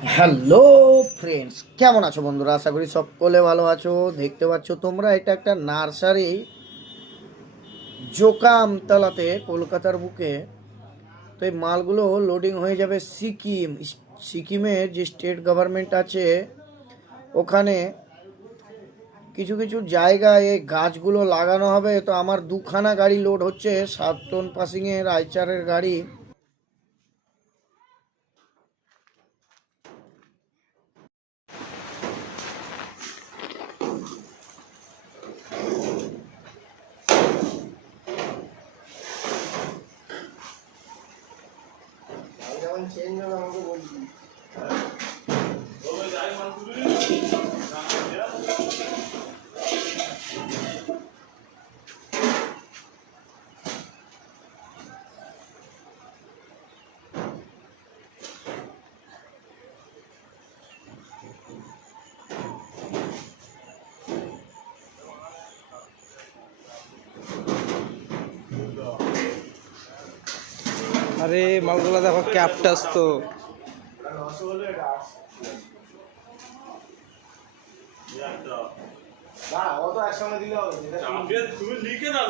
Hello friends, কেমন আছো বন্ধুরা? আশা করি সকলে ভালো আছো। দেখতে পাচ্ছ তোমরা, এটা একটা নার্সারি, জোকা আমতলাতে, কলকাতার বুকে। তো এই মালগুলো লোডিং হয়ে যাবে সিকিমের যে স্টেট গভর্নমেন্ট আছে ওখানে। কিছু কিছু জায়গায় এই গাছগুলো লাগানো হবে। তো আমার দুখানা গাড়ি লোড হচ্ছে, 7 টন পাসিংয়ের আইচারের গাড়ি। আরে মালগুলা দেখো, ক্যাপটাস তো। না, ও তো একসঙ্গে দিলে হবে।